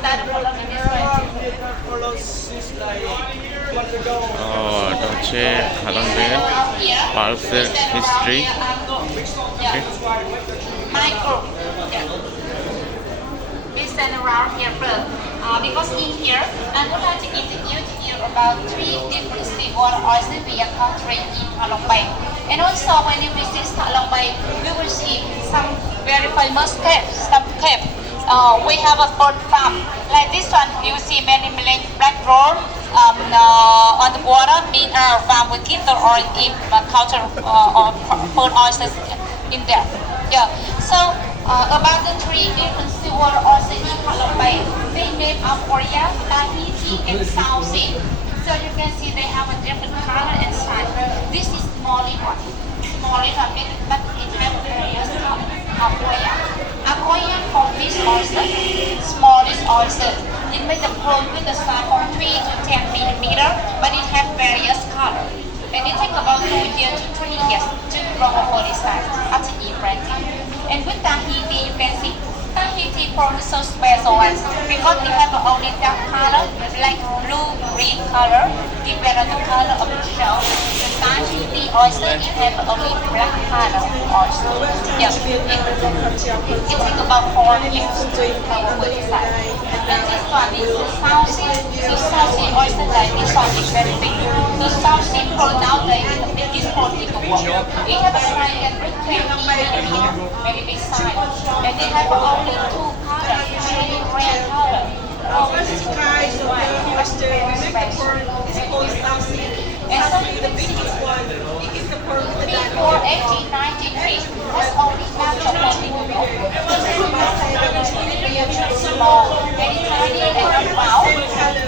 start following this way. এটা হচ্ছে হালংয়ের পার্কসের history. Micro. Yeah. We stand around here first. Because in here, I would like to introduce you about 3 different seawater oysters we are countering in Halong Bay. And also when you visit Halong Bay, you will see some very famous caves, some caves. We have a bird farm. Like this one, you see many black roll on the water, being farm with kinder oil in culture or bird oysters in there. Yeah. So about the 3 different seawater oysters in Halong Bay, they name Korea, Tahiti, and South Sea. So you can see they have a different color and size. This is smallest one, but it has various colors. Korea for fish oyster, smallest oyster. It makes a pearl with a size from 3 to 10 millimeter, but it has various colors. And it takes about 2 years to 3 years to grow a fully size after implanting. And with Tahiti, you can see Tahiti produces special ones because they have only dark color, like blue, green color, depending on the color of the shell. The Tahiti oyster, it has only black color oyster. Yeah, it takes about 4 years to grow a fully size. And this one is the South Sea. So South Sea oyster, like this one is very big. The South Sea pearl nowadays is the biggest pearl in the world. It has a size that reaches 20 millimeter, very big size. And they have only 2 colors, really red color. First kind of oyster we make the pearl is called South Sea. And so The biggest one, it is the pearl with the diamond. before 1893, that's only natural pearl in the world. Small, very tiny, and wow.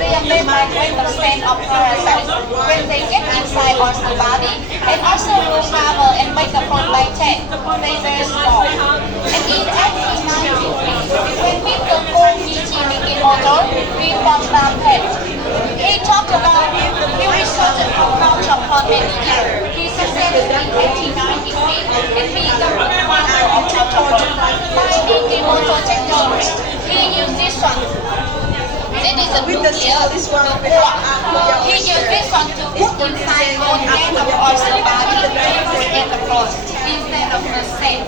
They are made by 20% of parasites when they get inside oyster body, and also will travel and make the pearl lighten. They very small. And in 1893, when Mr. Koichi Mikimoto, we from Japan, he talked about he researched culture for many years. He succeeded in 1893 and being the father of culture by Mikimoto technology. He used this one. This is a nuclear. He used this one to put inside one end of oyster body to create the pearl instead of the same.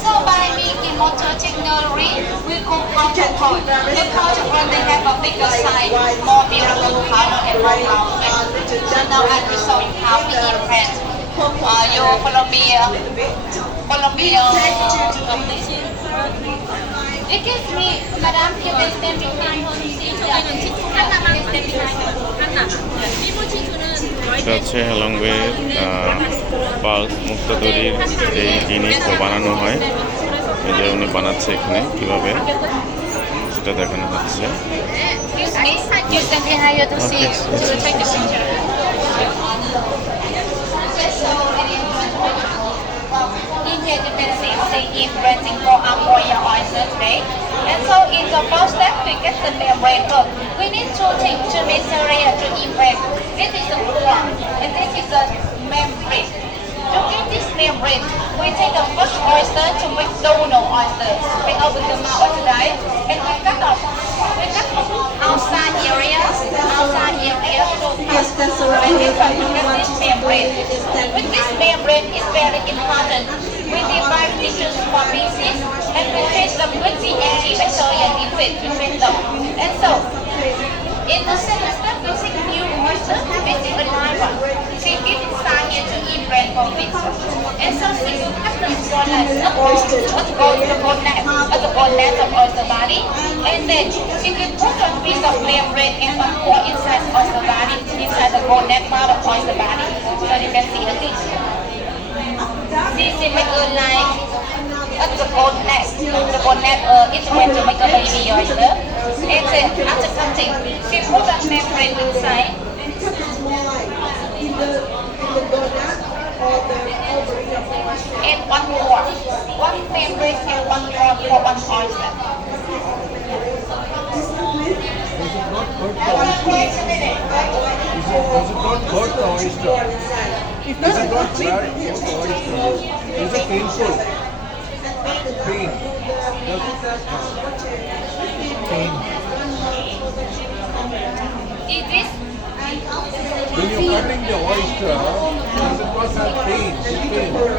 So by Mikimoto technology, we could culture pearl. The culture pearl they have a bigger size, more beautiful color and more rounded. So now I will show you how we implant. You follow me. Excuse me, madam, you can stand behind me. এটা হচ্ছে হালংয়ের park মুক্ত তৈরির যে জিনিস বানানো হয়, এই যে উনি বানাচ্ছে এখানে কীভাবে সেটা দেখানো হচ্ছে। You stand behind you to see, to take the picture. In here you can see imprinting for Korea oyster today. And so in the first step we get the membrane look. We need to take 2 material to imprint. This is the form and this is the membrane. To get this membrane, we take the first oyster to make donor oyster. We open the mouth today and we cut off outside area to pass. When we get this membrane, with this membrane is very important. We divide into small pieces and we place them with the antibacterial liquid between them. And so, in the second step, we take new oyster, this is a live one. We give it start here to imprint from this. And so, since you have the bonnet of oyster body, and then if you put a piece of membrane and one more inside oyster body, inside the bonnet part of oyster body, so you can see the dish. This is make a like the bonnet. The bonnet is going to make a baby oyster. And then after cutting, we put a membrane inside. And one more. One membrane and one more for one oyster. Is it not hurt the oyster? Is it not bad for the oyster? Is it painful? Pain. Pain. Is this? When you're cutting the oyster, does it not have pain?